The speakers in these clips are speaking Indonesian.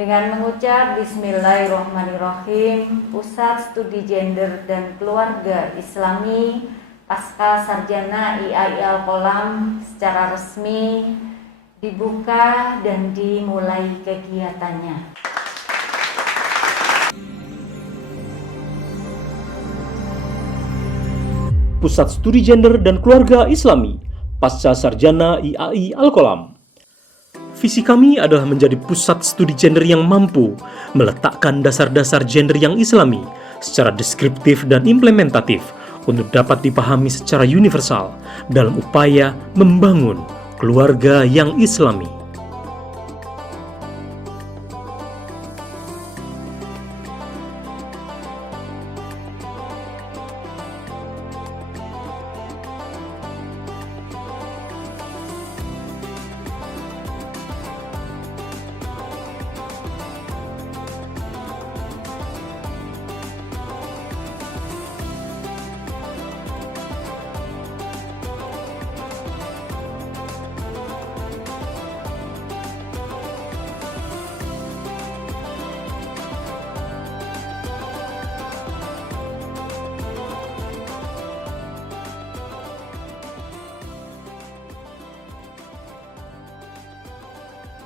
Dengan mengucap Bismillahirrahmanirrahim, Pusat Studi Gender dan Keluarga Islami Pasca Sarjana IAI Al-Qolam secara resmi dibuka dan dimulai kegiatannya. Pusat Studi Gender dan Keluarga Islami Pasca Sarjana IAI Al-Qolam. Visi kami adalah menjadi pusat studi gender yang mampu meletakkan dasar-dasar gender yang islami secara deskriptif dan implementatif untuk dapat dipahami secara universal dalam upaya membangun keluarga yang islami.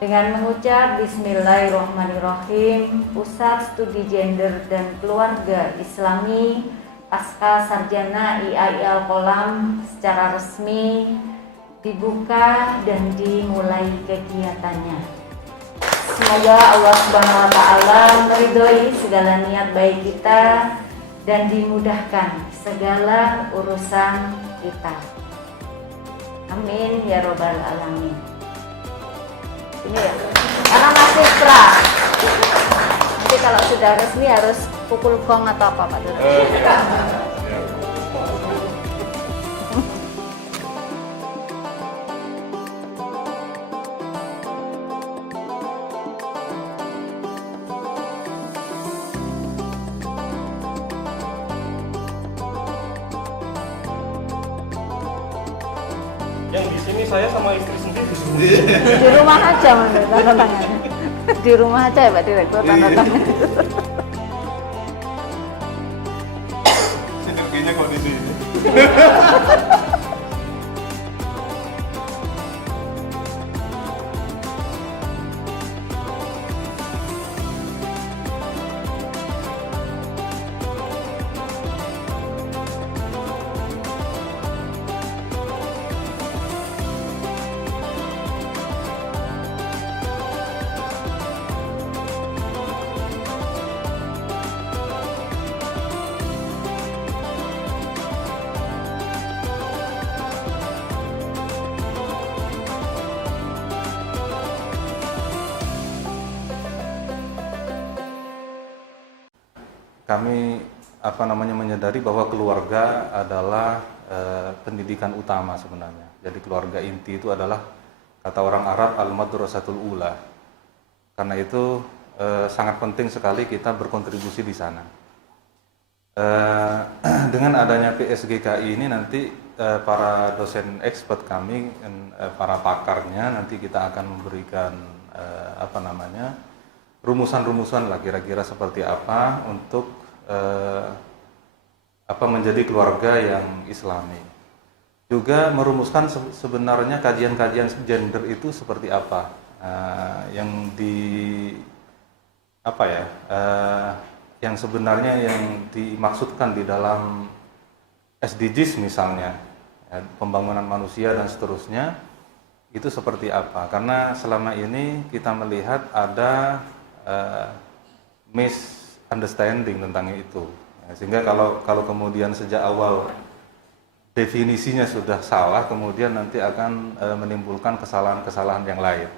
Dengan mengucap Bismillahirrahmanirrahim, Pusat Studi Gender dan Keluarga Islami Pasca Sarjana IAI Al-Qolam secara resmi dibuka dan dimulai kegiatannya. Semoga Allah Subhanahu wa Ta'ala meridhoi segala niat baik kita dan dimudahkan segala urusan kita. Amin ya Robbal Alamin. Ini ya, karena masih pra. Nanti kalau sudah resmi harus pukul gong atau apa Pak Dut? Yang di sini saya sama istri sendiri. Di rumah aja Mas, tanda tangan. Di rumah aja ya Pak Direktur, tanda tangan. Sinerginya kok di sini. Kami menyadari bahwa keluarga adalah pendidikan utama sebenarnya. Jadi keluarga inti itu adalah kata orang Arab al-madrasatul ula. Karena itu sangat penting sekali kita berkontribusi di sana. Dengan adanya PSGKI ini nanti para dosen expert kami, para pakarnya nanti kita akan memberikan rumusan-rumusan lah kira-kira seperti apa untuk menjadi keluarga yang islami. Juga merumuskan sebenarnya kajian-kajian gender itu seperti apa, yang sebenarnya yang dimaksudkan di dalam SDGs misalnya, pembangunan manusia dan seterusnya, itu seperti apa. Karena selama ini kita melihat ada misunderstanding tentang itu, sehingga kalau kemudian sejak awal definisinya sudah salah, kemudian nanti akan menimbulkan kesalahan-kesalahan yang lain.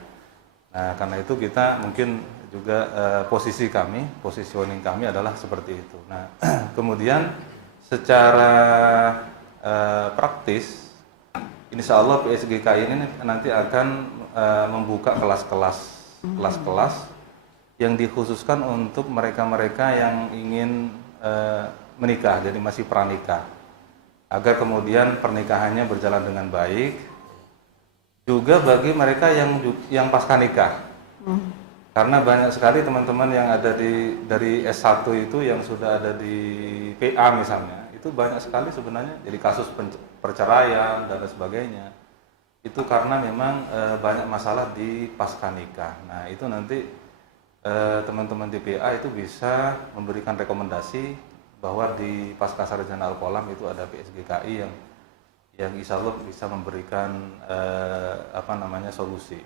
Nah, karena itu kita mungkin juga positioning kami adalah seperti itu. Nah, kemudian secara praktis, insya Allah PSGK ini nanti akan membuka kelas-kelas yang dikhususkan untuk mereka-mereka yang ingin menikah, jadi masih pranikah, agar kemudian pernikahannya berjalan dengan baik. Juga bagi mereka yang pasca nikah, Karena banyak sekali teman-teman yang ada dari S1 itu yang sudah ada di PA misalnya, itu banyak sekali sebenarnya jadi kasus perceraian dan lain sebagainya. Itu karena memang banyak masalah di pasca nikah. Nah, itu nanti teman-teman di PA itu bisa memberikan rekomendasi bahwa di pasca sarjana Al-Qolam itu ada PSGKI yang insya Allah bisa memberikan solusi.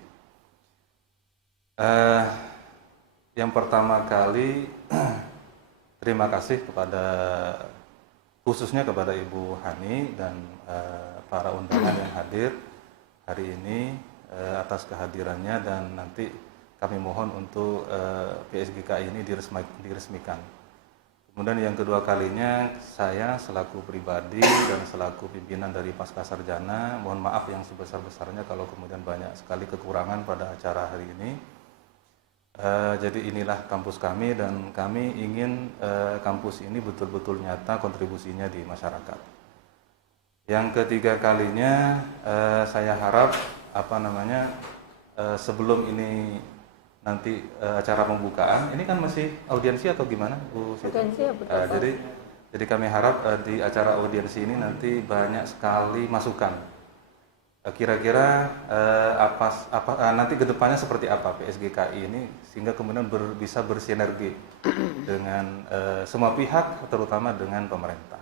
Yang pertama kali terima kasih khususnya kepada Ibu Hani dan para undangan yang hadir hari ini atas kehadirannya, dan nanti kami mohon untuk PSGKI ini diresmikan. Kemudian yang kedua kalinya saya selaku pribadi dan selaku pimpinan dari Pasca Sarjana mohon maaf yang sebesar-besarnya kalau kemudian banyak sekali kekurangan pada acara hari ini. Jadi inilah kampus kami, dan kami ingin kampus ini betul-betul nyata kontribusinya di masyarakat. Yang ketiga kalinya saya harap sebelum ini nanti acara pembukaan, ini kan masih audiensi atau gimana Bu Siti? Audiensi ya, betul. Jadi kami harap di acara audiensi ini nanti banyak sekali masukan. Kira-kira nanti kedepannya seperti apa PSGKI ini sehingga kemudian bisa bersinergi dengan semua pihak, terutama dengan pemerintah.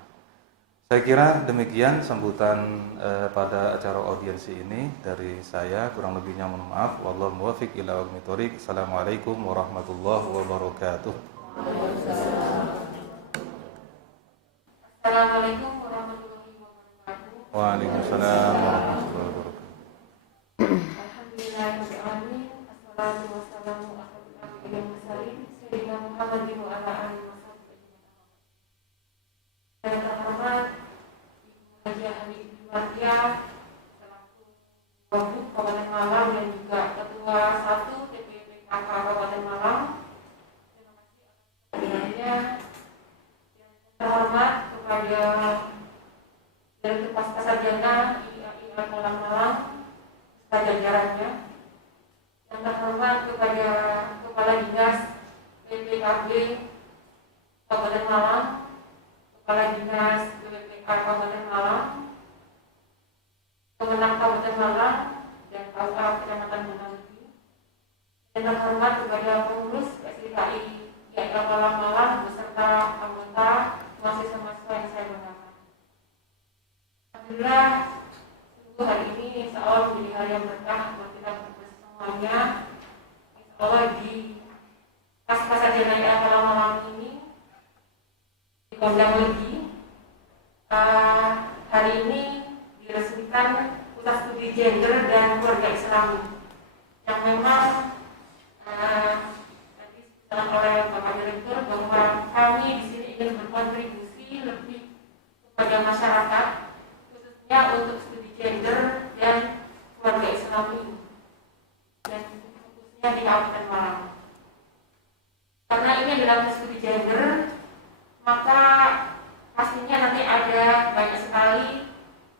Saya kira demikian sambutan pada acara audiensi ini dari saya, kurang lebihnya mohon maaf. Wallahu muwaffiq ila aqwamit thoriq. Assalamualaikum warahmatullahi wabarakatuh. Assalamualaikum warahmatullahi wabarakatuh. Waalaikumsalam warahmatullahi wabarakatuh. Alhamdulillahirrahmanirrahim. Assalatu wassalamu ala asyrofil mursalin sayyidina Muhammadin wa ala alihi washabbihi ajmain. Yang terhormat Ibu Hajiah Hamidi Wardia selaku Wagub Kabupaten Malang dan juga Ketua 1 TPPKK Kabupaten Malang. Terima kasih atas kehadirannya. Yang terhormat kepada Direktur Pasca Sarjana IAI Al-Qolam Malang beserta jajarannya. Yang terhormat kepada Kepala Dinas PPKB Kabupaten Malang, Kepala Dinas BPPK Kabupaten Malang, Kemenang Kabupaten Malang, dan KUA Kecamatan Bundaluki. Yang terhormat kepada pengurus PSGKI IAI Al-Qolam Malang beserta anggota mahasiswa-mahasiswa yang saya banggakan. Alhamdulillah, sungguh hari ini insya Allah menjadi hari yang berkah buat kita semuanya. Insya Allah di Pasca Sarjana IAI Al-Qolam Malang ini dikondang lagi. Hari ini diresmikan Pusat Studi Gender dan Keluarga Islami yang memang tadi disebutkan oleh Bapak Direktur bahwa kami di sini ingin berkontribusi lebih kepada masyarakat, khususnya untuk studi gender dan keluarga Islami, dan khususnya di Kabupaten Malang. Karena ini adalah studi gender, maka pastinya nanti ada banyak sekali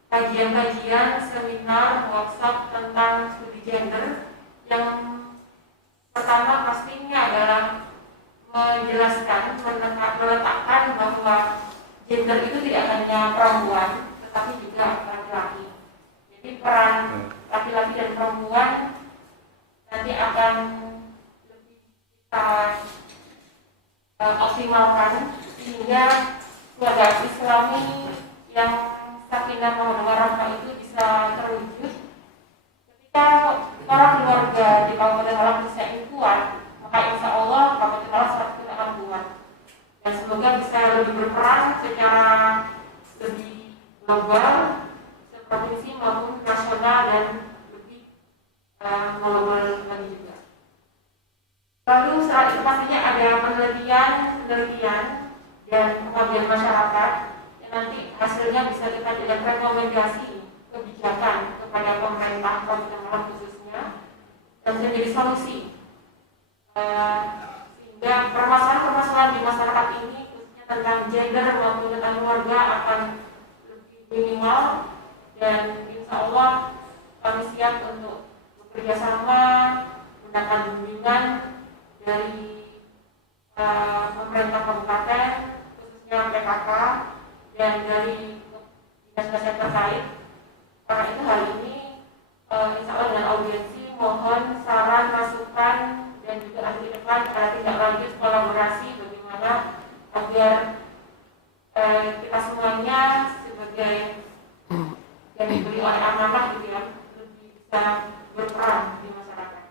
kajian-kajian, seminar, workshop tentang studi gender. Yang pertama pastinya adalah menjelaskan, meletakkan bahwa gender itu tidak hanya perempuan, tetapi juga laki-laki. Jadi peran laki-laki dan perempuan nanti akan lebih kita optimalkan sehingga keluarga Islami yang sakinah mawaddah warahmah itu bisa terwujud. Ketika para keluarga di Kabupaten Malang bisa kuat, maka insya Allah Kabupaten Malang satu akan kuat. Dan semoga bisa lebih berperan secara lebih global, seprovinsi maupun nasional, dan lebih global lagi juga. Lalu setelah itu pastinya ada penelitian dan pengabdian masyarakat yang nanti hasilnya bisa kita jadikan rekomendasi kebijakan kepada pemerintah Kabupaten Malang khususnya, dan menjadi solusi sehingga permasalahan-permasalahan di masyarakat ini khususnya tentang gender maupun tentang keluarga akan lebih minimal, dan insya Allah kami siap untuk bekerja sama, mendapat bimbingan dari pemerintah kabupaten, khususnya PKK, dan dari dinas-dinas yang terkait. Karena itu hari ini insya Allah dengan audiensi mohon saran, masukan, dan juga nanti ke depan tindak lanjut kolaborasi bagaimana agar kita semuanya sebagai yang diberi oleh amanah gitu ya, lebih bisa berperan di masyarakat.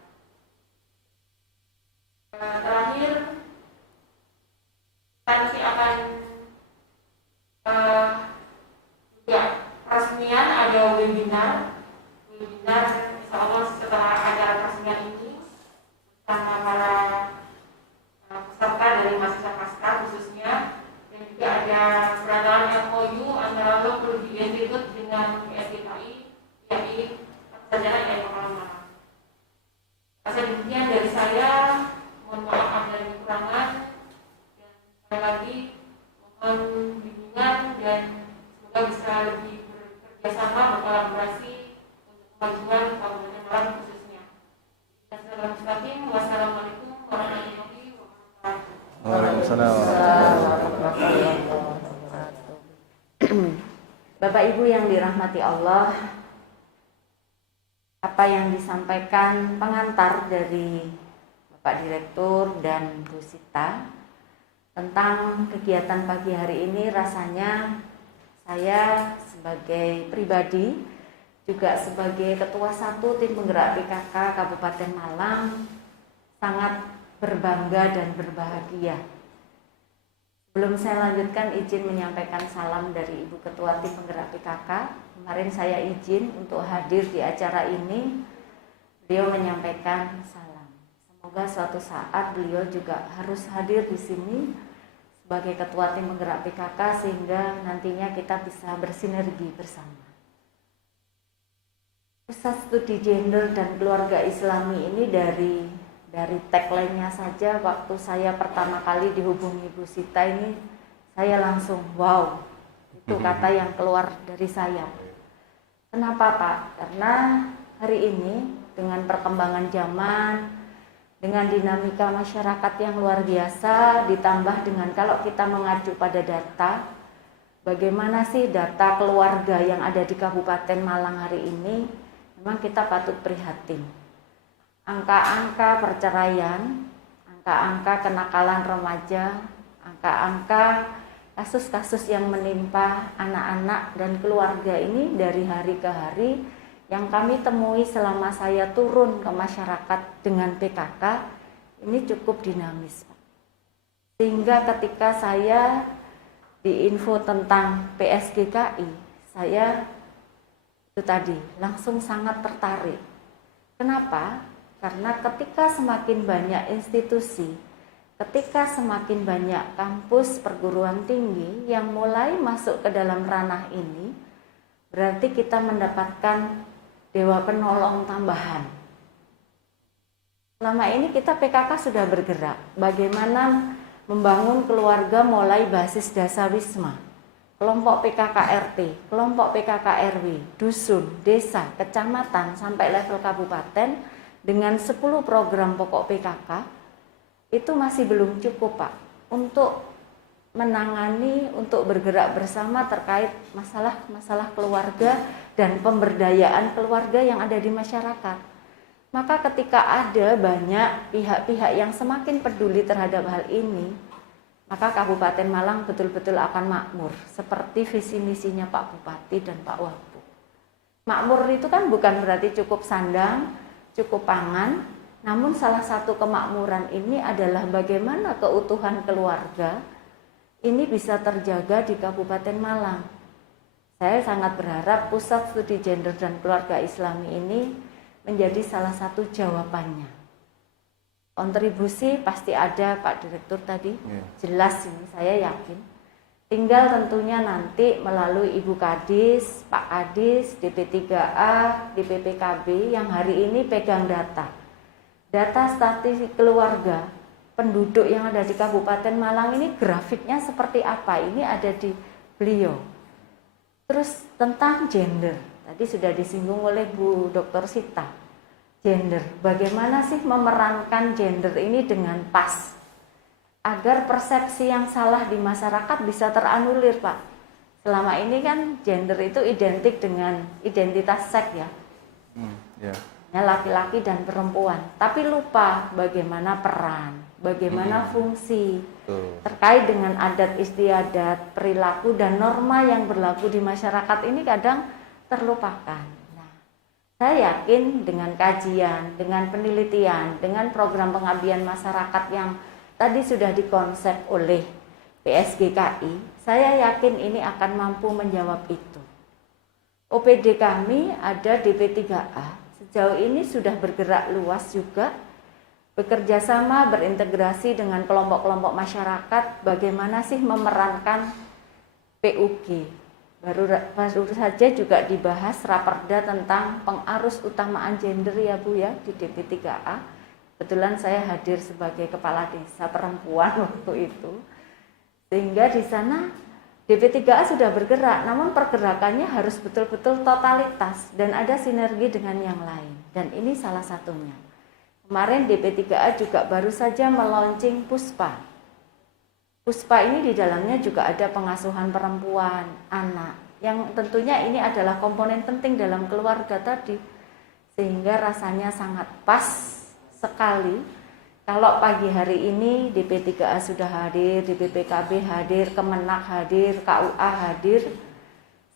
Terakhir, kita nanti akan juga peresmian ada webinar insya Allah setelah acara peresmian ini bersama para peserta dari mahasiswa pasca khususnya, dan juga ada penandatanganan MOU antara Prodi Institut dengan PSGKI, IAI Sarjana IAI Pekalongan. Demikian dari saya, mohon maaf ada kekurangan, dan sekali lagi mohon bimbingan dan semoga bisa lebih bekerjasama, berkolaborasi untuk kemajuan Kabupaten Malang khususnya. Wassalamualaikum warahmatullahi wabarakatuh. Waalaikumsalam. Bapak Ibu yang dirahmati Allah, apa yang disampaikan pengantar dari Bapak Direktur dan Bu Sita tentang kegiatan pagi hari ini, rasanya saya sebagai pribadi juga sebagai Ketua 1 Tim Penggerak PKK Kabupaten Malang sangat berbangga dan berbahagia. Sebelum saya lanjutkan, izin menyampaikan salam dari Ibu Ketua Tim Penggerak PKK. Kemarin saya izin untuk hadir di acara ini. Beliau menyampaikan salam. Semoga suatu saat beliau juga harus hadir di sini sebagai Ketua Tim Penggerak PKK sehingga nantinya kita bisa bersinergi bersama. Pusat Studi Gender dan Keluarga Islami ini dari tagline-nya saja, waktu saya pertama kali dihubungi Bu Sita ini, saya langsung wow, itu kata yang keluar dari saya. Kenapa Pak? Karena hari ini dengan perkembangan zaman, dengan dinamika masyarakat yang luar biasa, ditambah dengan kalau kita mengacu pada data, bagaimana sih data keluarga yang ada di Kabupaten Malang hari ini, memang kita patut prihatin. Angka-angka perceraian, angka-angka kenakalan remaja, angka-angka kasus-kasus yang menimpa anak-anak dan keluarga ini dari hari ke hari yang kami temui selama saya turun ke masyarakat dengan PKK ini cukup dinamis, Pak. Sehingga ketika saya diinfo tentang PSGKI, saya itu tadi langsung sangat tertarik. Kenapa? Karena ketika semakin banyak institusi, ketika semakin banyak kampus perguruan tinggi yang mulai masuk ke dalam ranah ini, berarti kita mendapatkan dewa penolong tambahan. Selama ini kita PKK sudah bergerak, bagaimana membangun keluarga mulai basis dasar wisma, kelompok PKK RT, kelompok PKK RW, dusun, desa, kecamatan, sampai level kabupaten, dengan 10 program pokok PKK, itu masih belum cukup Pak, untuk menangani, untuk bergerak bersama terkait masalah-masalah keluarga dan pemberdayaan keluarga yang ada di masyarakat. Maka ketika ada banyak pihak-pihak yang semakin peduli terhadap hal ini, maka Kabupaten Malang betul-betul akan makmur, seperti visi misinya Pak Bupati dan Pak Wagub. Makmur itu kan bukan berarti cukup sandang, cukup pangan, namun salah satu kemakmuran ini adalah bagaimana keutuhan keluarga ini bisa terjaga di Kabupaten Malang. Saya sangat berharap Pusat Studi Gender dan Keluarga Islami ini menjadi salah satu jawabannya. Kontribusi pasti ada Pak Direktur tadi, jelas ini saya yakin. Tinggal tentunya nanti melalui Ibu Kadis, Pak Kadis, DP3A, DPPKB yang hari ini pegang data. Data statistik keluarga penduduk yang ada di Kabupaten Malang ini grafiknya seperti apa? Ini ada di beliau. Terus tentang gender, tadi sudah disinggung oleh Bu Dr. Sita. gender. Bagaimana sih memerankan gender ini dengan pas agar persepsi yang salah di masyarakat bisa teranulir, Pak. Selama ini kan gender itu identik dengan identitas seks ya. Ya. Ya, laki-laki dan perempuan, tapi lupa bagaimana peran, bagaimana fungsi terkait dengan adat istiadat, perilaku dan norma yang berlaku di masyarakat ini kadang terlupakan. Nah, saya yakin dengan kajian, dengan penelitian, dengan program pengabdian masyarakat yang tadi sudah dikonsep oleh PSGKI, saya yakin ini akan mampu menjawab itu. OPD kami ada DP3A. Sejauh ini sudah bergerak luas juga, bekerja sama, berintegrasi dengan kelompok-kelompok masyarakat, bagaimana sih memerankan PUG. Baru saja juga dibahas raperda tentang pengarus utamaan gender ya Bu ya di DP3A. Kebetulan saya hadir sebagai kepala desa perempuan waktu itu. Sehingga di sana DP3A sudah bergerak, namun pergerakannya harus betul-betul totalitas dan ada sinergi dengan yang lain. Dan ini salah satunya. Kemarin DP3A juga baru saja melaunching Puspa. Puspa ini di dalamnya juga ada pengasuhan perempuan, anak, yang tentunya ini adalah komponen penting dalam keluarga tadi. Sehingga rasanya sangat pas sekali kalau pagi hari ini DP3A sudah hadir, DPPKB hadir, Kemenak hadir, KUA hadir,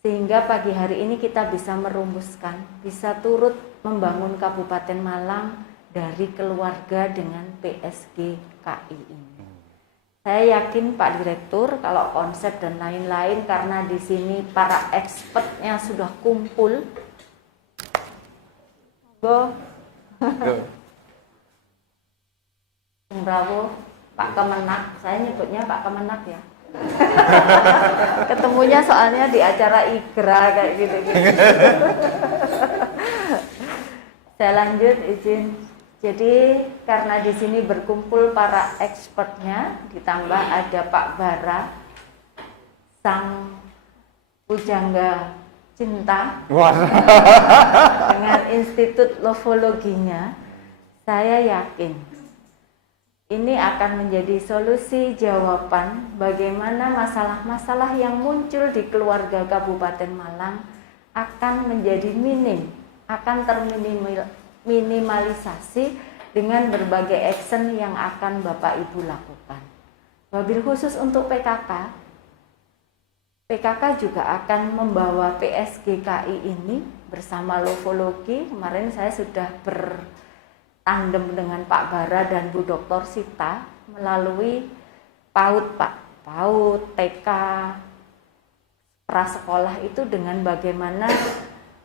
sehingga pagi hari ini kita bisa merumuskan, bisa turut membangun Kabupaten Malang dari keluarga dengan PSGKI ini. Saya yakin Pak Direktur kalau konsep dan lain-lain karena di sini para expertnya sudah kumpul. Go. Bravo, Pak Kemenak, saya nyebutnya Pak Kemenak ya. Ketemunya soalnya di acara IGRA kayak gitu. Saya lanjut izin. Jadi karena di sini berkumpul para expertnya, ditambah ada Pak Bara, sang pujangga cinta dengan Institut Lofologinya, saya yakin ini akan menjadi solusi jawaban bagaimana masalah-masalah yang muncul di keluarga Kabupaten Malang akan menjadi akan terminimalisasi dengan berbagai action yang akan Bapak Ibu lakukan. Wabil khusus untuk PKK juga akan membawa PSGKI ini bersama Lofologi. Kemarin saya sudah tandem dengan Pak Bara dan Bu Dr. Sita melalui PAUD Pak, PAUD, TK, prasekolah itu dengan bagaimana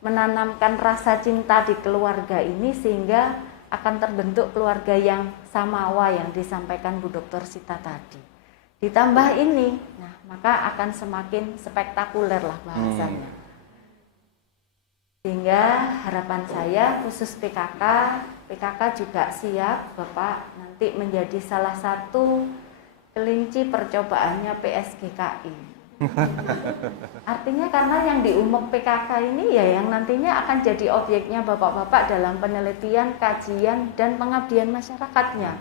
menanamkan rasa cinta di keluarga ini sehingga akan terbentuk keluarga yang samawa yang disampaikan Bu Dr. Sita tadi. Ditambah ini, nah maka akan semakin spektakuler lah bahasanya. Sehingga harapan saya khusus PKK juga siap Bapak nanti menjadi salah satu kelinci percobaannya PSGKI. Artinya karena yang diumum PKK ini ya yang nantinya akan jadi objeknya Bapak-Bapak dalam penelitian, kajian, dan pengabdian masyarakatnya.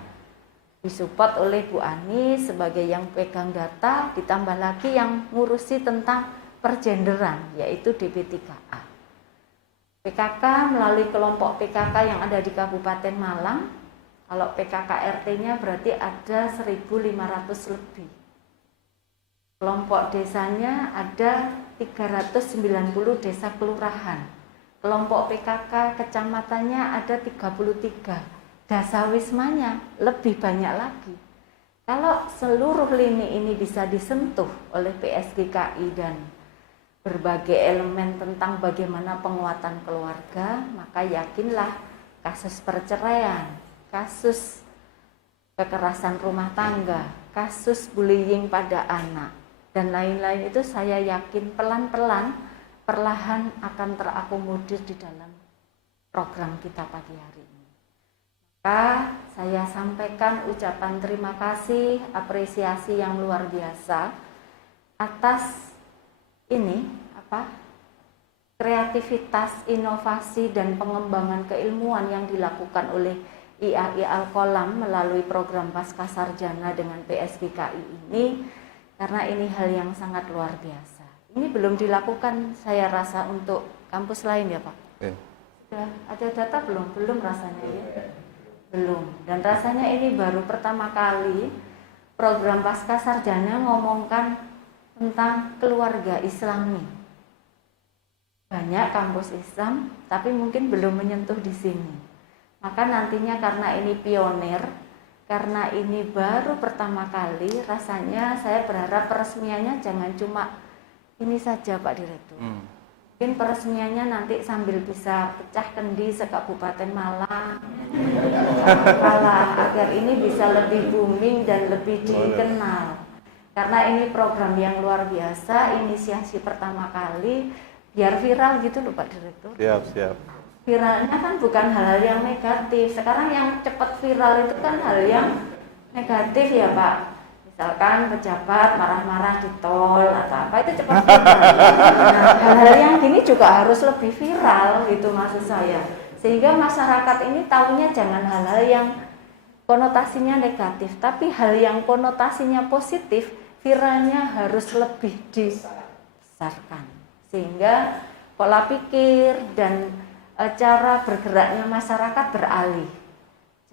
Disupport oleh Bu Ani sebagai yang pegang data, ditambah lagi yang ngurusi tentang pergenderan yaitu DP3A. PKK melalui kelompok PKK yang ada di Kabupaten Malang, kalau PKK RT-nya berarti ada 1.500 lebih. Kelompok desanya ada 390 desa kelurahan. Kelompok PKK kecamatannya ada 33. Dasawismanya lebih banyak lagi. Kalau seluruh lini ini bisa disentuh oleh PSGKI dan berbagai elemen tentang bagaimana penguatan keluarga, maka yakinlah kasus perceraian, kasus kekerasan rumah tangga, kasus bullying pada anak, dan lain-lain itu saya yakin pelan-pelan, perlahan akan terakomodir di dalam program kita pagi hari ini. Maka saya sampaikan ucapan terima kasih, apresiasi yang luar biasa atas kreativitas, inovasi, dan pengembangan keilmuan yang dilakukan oleh IAI Al-Qolam melalui program Pascasarjana dengan PSGKI ini, karena ini hal yang sangat luar biasa. Ini belum dilakukan saya rasa untuk kampus lain ya Pak? Sudah ada data belum? Belum rasanya ya? Belum. Dan rasanya ini baru pertama kali program Pascasarjana ngomongkan tentang keluarga Islami. Banyak kampus Islam, tapi mungkin belum menyentuh di sini. Maka nantinya karena ini pionir, karena ini baru pertama kali, rasanya saya berharap peresmiannya jangan cuma ini saja Pak Direktur. Mungkin peresmiannya nanti sambil bisa pecah kendi se-Kabupaten Malang, agar ini bisa lebih booming dan lebih dikenal. Karena ini program yang luar biasa, inisiasi pertama kali, biar viral gitu loh Pak Direktur. Siap. Viralnya kan bukan hal-hal yang negatif. Sekarang yang cepat viral itu kan hal yang negatif ya Pak. Misalkan pejabat marah-marah di tol atau apa, itu cepat viral. Nah, hal-hal yang gini juga harus lebih viral gitu maksud saya. Sehingga masyarakat ini tahunya jangan hal-hal yang konotasinya negatif, tapi hal yang konotasinya positif, viralnya harus lebih dibesarkan. Sehingga pola pikir dan cara bergeraknya masyarakat beralih.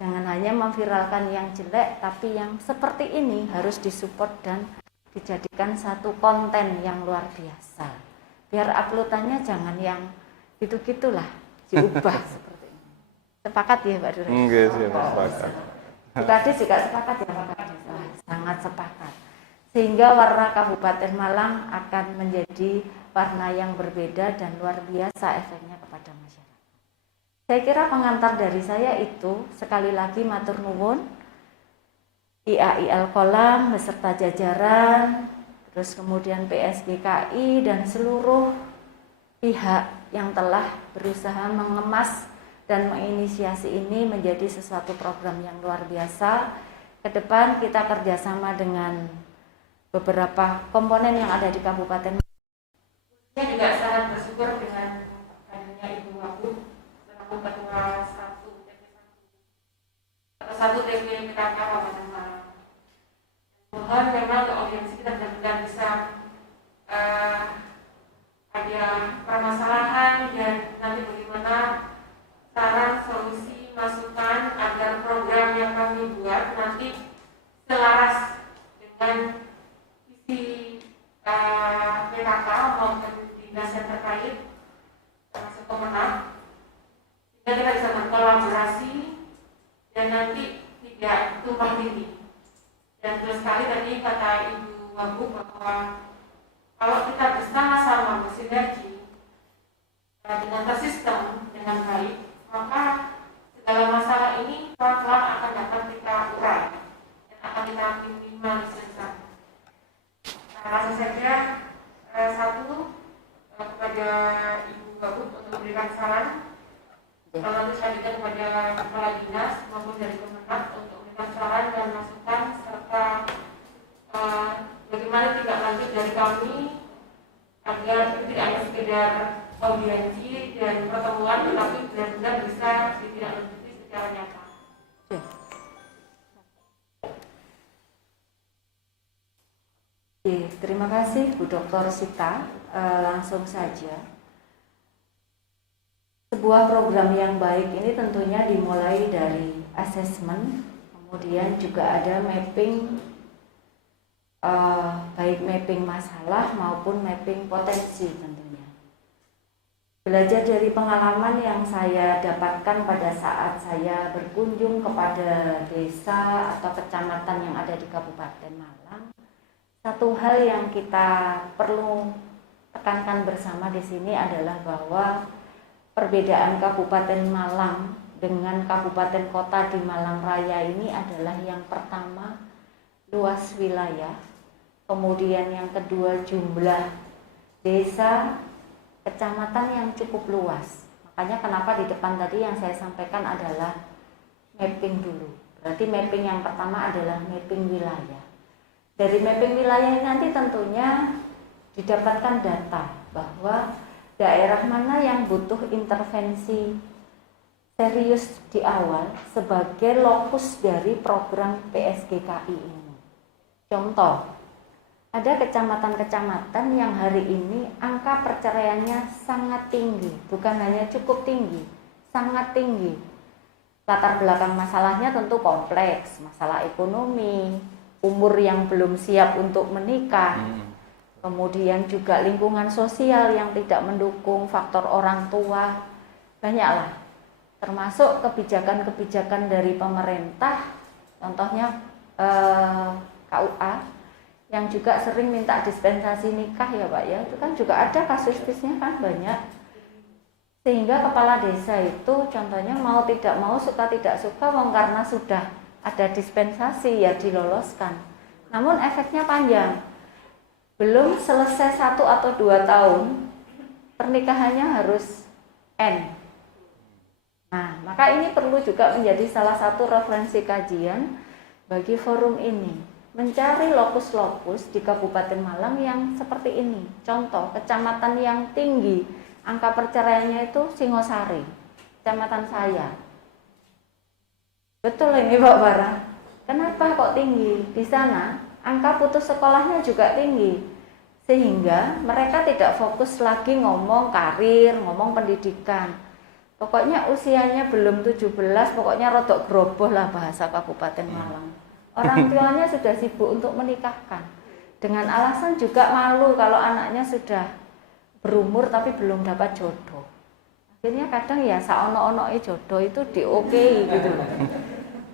Jangan hanya memviralkan yang jelek, tapi yang seperti ini harus disupport dan dijadikan satu konten yang luar biasa. Biar uploadannya jangan yang gitu-gitulah, diubah seperti ini. Sepakat ya Pak Direktur? Enggak, sepakat. Tadi juga sepakat ya Pak Kadis? Sangat sepakat. Sehingga warna Kabupaten Malang akan menjadi warna yang berbeda dan luar biasa efeknya kepada masyarakat. Saya kira pengantar dari saya itu, sekali lagi matur nuwun IAI Al-Qolam beserta jajaran, terus kemudian PSGKI dan seluruh pihak yang telah berusaha mengemas dan menginisiasi ini menjadi sesuatu program yang luar biasa. Ke depan kita kerjasama dengan beberapa komponen yang ada di Kabupaten. Saya juga sangat bersyukur dengan hadirnya Ibu Wagub selaku Ketua 1 TP PKK Kabupaten Malang. Mohon memang untuk audiensi kita benar-benar bisa ada permasalahan dan nanti bagaimana saran, solusi, masukan agar program yang kami buat nanti selaras dengan visi PKK maupun dinas yang terkait termasuk Kemenang, sehingga kita bisa berkolaborasi dan nanti tidak tumpang tindih. Dan terus sekali tadi kata Ibu Wagub bahwa kalau kita bersama-sama bersinergi dengan tersistem dengan baik, maka segala masalah ini pelan-pelan akan dapat kita urai dan akan kita minimalisir. Langsung saja satu kepada Ibu Wagub untuk memberikan saran, lalu selanjutnya kepada kepala dinas maupun dari Kemenang untuk memberikan saran dan masukan serta bagaimana tindak lanjut dari kami agar tidak hanya sekedar audiensi dan pertemuan, tetapi benar-benar bisa ditindaklanjuti secara nyata. Terima kasih Bu Dr. Sita. Langsung saja. Sebuah program yang baik ini tentunya dimulai dari asesmen, kemudian juga ada mapping, baik mapping masalah maupun mapping potensi tentunya. Belajar dari pengalaman yang saya dapatkan pada saat saya berkunjung kepada desa atau kecamatan yang ada di Kabupaten Malang, satu hal yang kita perlu tekankan bersama di sini adalah bahwa perbedaan Kabupaten Malang dengan kabupaten kota di Malang Raya ini adalah yang pertama luas wilayah, kemudian yang kedua jumlah desa, kecamatan yang cukup luas. Makanya kenapa di depan tadi yang saya sampaikan adalah mapping dulu. Berarti mapping yang pertama adalah mapping wilayah. Dari mapping wilayah ini nanti tentunya didapatkan data bahwa daerah mana yang butuh intervensi serius di awal sebagai lokus dari program PSGKI ini. Contoh, ada kecamatan-kecamatan yang hari ini angka perceraiannya sangat tinggi, bukan hanya cukup tinggi, sangat tinggi. Latar belakang masalahnya tentu kompleks, masalah ekonomi, umur yang belum siap untuk menikah, kemudian juga lingkungan sosial yang tidak mendukung, faktor orang tua, banyaklah. Termasuk kebijakan-kebijakan dari pemerintah, contohnya KUA, yang juga sering minta dispensasi nikah ya Pak ya, itu kan juga ada kasus-kasusnya kan banyak. Sehingga kepala desa itu contohnya mau tidak mau, suka tidak suka, karena sudah ada dispensasi ya diloloskan. Namun efeknya panjang, belum selesai 1 atau 2 tahun, pernikahannya harus end. Nah, maka ini perlu juga menjadi salah satu referensi kajian bagi forum ini. Mencari lokus-lokus di Kabupaten Malang yang seperti ini. Contoh, kecamatan yang tinggi, angka perceraiannya itu Singosari, kecamatan saya. Betul ini Pak Bara. Kenapa kok tinggi? Di sana, angka putus sekolahnya juga tinggi. Sehingga mereka tidak fokus lagi ngomong karir, ngomong pendidikan. Pokoknya usianya belum 17, pokoknya rodok groboh lah bahasa Kabupaten Malang. Orang tuanya sudah sibuk untuk menikahkan. Dengan alasan juga malu kalau anaknya sudah berumur tapi belum dapat jodoh. Akhirnya kadang ya saono-onoi jodoh itu di-okehi gitu loh.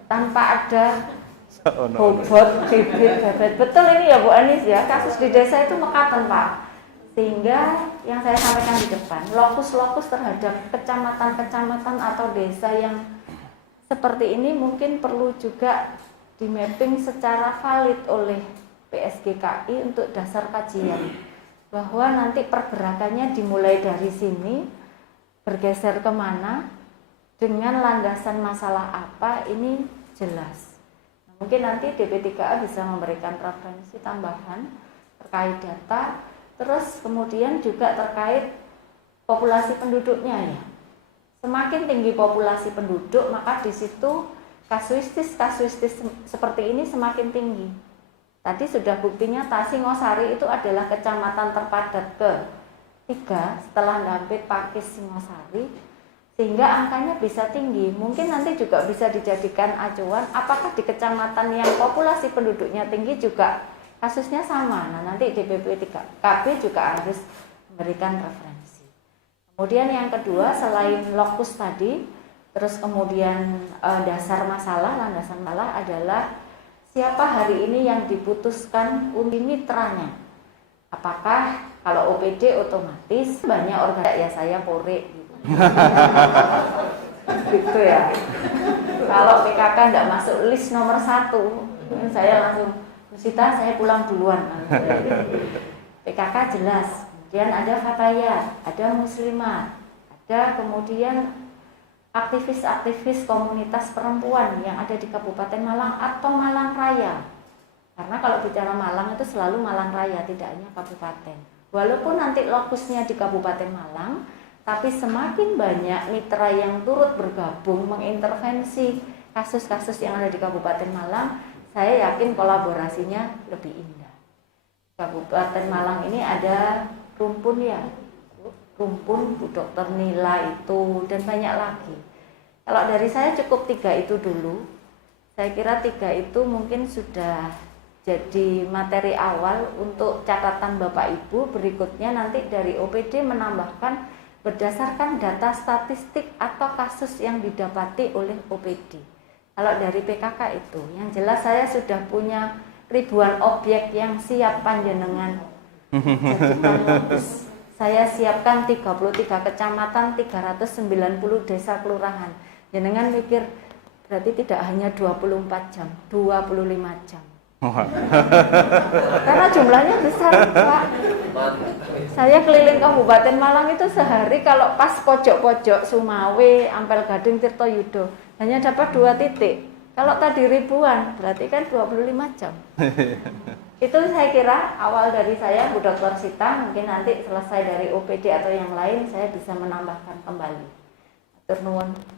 Tanpa ada bobot, bibit, bebet. Betul ini ya Bu Anis ya, kasus di desa itu mekaten Pak. Sehingga yang saya sampaikan di depan, lokus-lokus terhadap kecamatan-kecamatan atau desa yang seperti ini mungkin perlu juga di mapping secara valid oleh PSGKI untuk dasar kajian. Bahwa nanti pergerakannya dimulai dari sini, bergeser kemana, dengan landasan masalah apa, ini jelas. Nah, mungkin nanti DP3A bisa memberikan referensi tambahan terkait data. Terus kemudian juga terkait populasi penduduknya ya. Semakin tinggi populasi penduduk, maka di situ kasuistis seperti ini semakin tinggi. Tadi sudah bukti nyata Singosari itu adalah kecamatan terpadat ke-3 setelah Dampit, Pakis, Singosari, sehingga angkanya bisa tinggi. Mungkin nanti juga bisa dijadikan acuan apakah di kecamatan yang populasi penduduknya tinggi juga kasusnya sama. Nah, nanti DPP3KB juga harus memberikan referensi. Kemudian yang kedua, selain lokus tadi, terus kemudian dasar masalah, landasan masalah adalah siapa hari ini yang diputuskan mitranya. Apakah kalau OPD otomatis banyak organisasi ya saya pore gitu. Gitu ya. Kalau PKK tidak masuk list nomor 1, saya langsung Sita, saya pulang duluan. PKK jelas, kemudian ada Fatayat, ada Muslimat, ada kemudian aktivis-aktivis komunitas perempuan yang ada di Kabupaten Malang atau Malang Raya. Karena kalau bicara Malang itu selalu Malang Raya, tidak hanya kabupaten. Walaupun nanti lokusnya di Kabupaten Malang, tapi semakin banyak mitra yang turut bergabung mengintervensi kasus-kasus yang ada di Kabupaten Malang, saya yakin kolaborasinya lebih indah. Kabupaten Malang ini ada rumpun ya, rumpun Bu Dokter Nila itu dan banyak lagi. Kalau dari saya cukup 3 itu dulu. Saya kira 3 itu mungkin sudah jadi materi awal untuk catatan Bapak Ibu. Berikutnya nanti dari OPD menambahkan berdasarkan data statistik atau kasus yang didapati oleh OPD. Kalau dari PKK itu, yang jelas saya sudah punya ribuan objek yang siap panjenengan. Jadi saya siapkan 33 kecamatan, 390 desa kelurahan. Jenengan mikir berarti tidak hanya 24 jam, 25 jam. Karena jumlahnya besar Pak. Saya keliling Kabupaten Malang itu sehari kalau pas pojok-pojok Sumawe, Ampel Gading, Tirtoyudo hanya dapat 2 titik. Kalau tadi ribuan berarti kan 25 jam. Itu saya kira awal dari saya, Bu Dr. Sita. Mungkin nanti selesai dari OPD atau yang lain saya bisa menambahkan kembali. Atur nuwun.